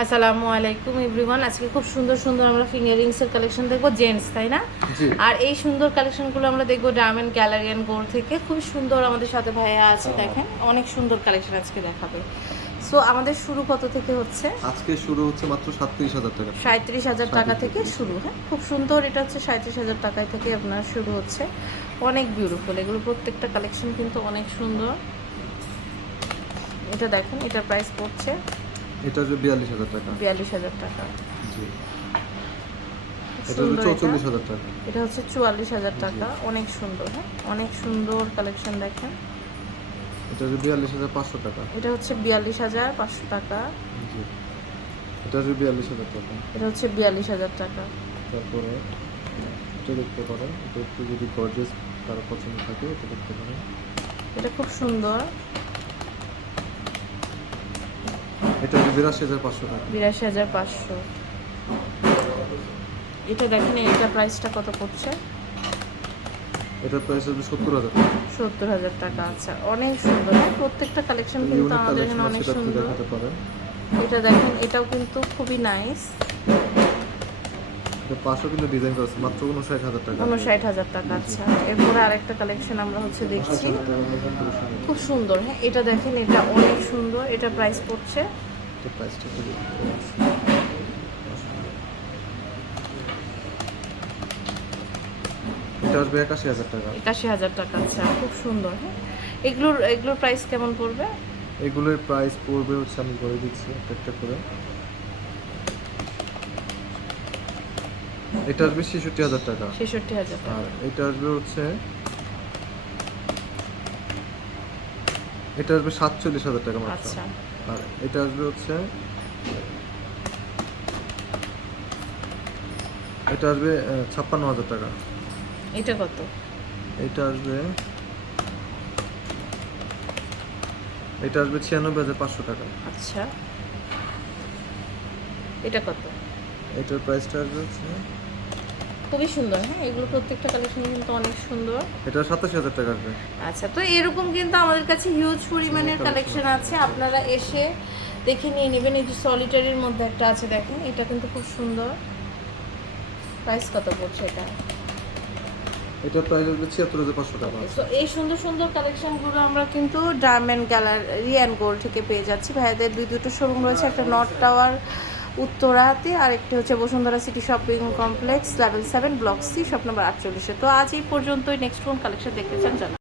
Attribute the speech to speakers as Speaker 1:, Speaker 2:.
Speaker 1: আসসালামু আলাইকুম এভরিওয়ান। আজকে খুব সুন্দর সুন্দর আমরা ফিঙ্গারিংসের কালেকশন দেখব জেন্টস তাই না? আর এই সুন্দর কালেকশনগুলো আমরা দেখব ডায়মন্ড গ্যালারি অ্যান্ড গোল্ড থেকে। খুব সুন্দর আমাদের সাথে ভাইয়া আছে দেখেন। অনেক সুন্দর কালেকশন আজকে দেখাবে। সো আমাদের শুরু কত থেকে হচ্ছে?
Speaker 2: আজকে শুরু হচ্ছে মাত্র সাতত্রিশ হাজার টাকা
Speaker 1: সাঁত্রিশ হাজার টাকা থেকে শুরু হ্যাঁ? খুব সুন্দর এটা হচ্ছে সাঁত্রিশ হাজার টাকায় থেকে আপনার শুরু হচ্ছে। অনেক বিউটিফুল এগুলো প্রত্যেকটা কালেকশন কিন্তু অনেক সুন্দর। এটা দেখেন এটা প্রাইস পড়ছে।
Speaker 2: এটা হচ্ছে বিয়াল্লিশ হাজার টাকা।
Speaker 1: বিয়াল্লিশ হাজার টাকা।
Speaker 2: জি। এটা হচ্ছে
Speaker 1: সুন্দর এটা।
Speaker 2: চৌচল্লিশ হাজার টাকা।
Speaker 1: এটা হচ্ছে চুয়াল্লিশ হাজার টাকা। অনেক সুন্দর হ্যাঁ? অনেক সুন্দর কালেকশন দেখেন।
Speaker 2: এটা হচ্ছে বিয়াল্লিশ হাজার পাঁচশো টাকা।
Speaker 1: এটা হচ্ছে বিয়াল্লিশ হাজার পাঁচশো টাকা।
Speaker 2: জি। এটা হচ্ছে বিয়াল্লিশ হাজার টাকা।
Speaker 1: এটা হচ্ছে বিয়াল্লিশ হাজার টাকা।
Speaker 2: তারপরে এটা দেখতে পারেন। এটা একটু যদি গর্জেস কারও পছন্দ থাকে এটা দেখতে পারেন।
Speaker 1: এটা খুব সুন্দর।
Speaker 2: এটা বিরাশি হাজার পাঁচশো টাকা।
Speaker 1: বিরাশি হাজার পাঁচশো। এটা দেখেন এটা প্রাইসটা কত পড়ছে?
Speaker 2: এটার প্রাইস হচ্ছে সত্তর হাজার
Speaker 1: সত্তর হাজার টাকা আচ্ছা। অনেক সুন্দর হ্যাঁ? প্রত্যেকটা কালেকশন কিন্তু আমাদের এখানে অনেক সুন্দর। এটা দেখেন এটাও কিন্তু খুবই নাইস
Speaker 2: পাঁচশো কিন্তু ডিজাইন করা মাত্র উনষাট হাজার টাকা।
Speaker 1: উনষাট হাজার টাকা আচ্ছা। এরপরে আরেকটা কালেকশন আমরা হচ্ছে দেখছি। খুব সুন্দর হ্যাঁ এটা দেখেন এটা অনেক সুন্দর এটা প্রাইস পড়ছে।
Speaker 2: এটা প্রাইসটা এটা আসবে একাশি হাজার টাকা।
Speaker 1: একাশি হাজার টাকা আচ্ছা খুব সুন্দর হ্যাঁ। এগুলোর এগুলোর প্রাইস কেমন পড়বে?
Speaker 2: এগুলোর প্রাইস পড়বে হচ্ছে আমি বলে দিচ্ছি একটা করে। এটা আসবে ছেষট্টি হাজার টাকা।
Speaker 1: ছেষট্টি হাজার
Speaker 2: আর এটা আসবে হচ্ছে এটা আসবে সাতচল্লিশ হাজার টাকা মাত্র।
Speaker 1: আচ্ছা।
Speaker 2: আর এটা আসবে হচ্ছে এটা আসবে ছাপ্পান্ন হাজার টাকা।
Speaker 1: এটা কত?
Speaker 2: এটা আসবে এটা আসবে ছিয়ানব্বই হাজার পাঁচশো টাকা।
Speaker 1: আচ্ছা। এটা কত?
Speaker 2: এটার প্রাইসটা আসবে হচ্ছে?
Speaker 1: খুবই সুন্দর হ্যাঁ? এগুলো প্রত্যেকটা কালেকশন কিন্তু অনেক সুন্দর।
Speaker 2: এটা সাতাশি হাজার টাকা আসবে
Speaker 1: আচ্ছা তো এরকম কিন্তু আমাদের কাছে হিউজ পরিমাণের কালেকশন আছে। আপনারা এসে দেখে নিয়ে নেবেন। এই যে সলিটারির মধ্যে একটা আছে দেখেন। এটা কিন্তু খুব সুন্দর। প্রাইস কত পড়ছে এটা?
Speaker 2: এটা প্রাইস আসবে ছিয়াত্তর হাজার পাঁচশো টাকা।
Speaker 1: তো এই সুন্দর সুন্দর কালেকশনগুলো আমরা কিন্তু ডায়মন্ড গ্যালারি অ্যান্ড গোল্ড থেকে পেয়ে যাচ্ছি। ভাইয়াদের দুই দুটো শোরুম রয়েছে। একটা নর্থ টাওয়ার উত্তরাতে আর একটি হচ্ছে Bashundhara city shopping complex, level seven, block C, shop number আটচল্লিশে। তো আজ এই পর্যন্তই। নেক্সট ফোন কালেকশন দেখতে চান জানান।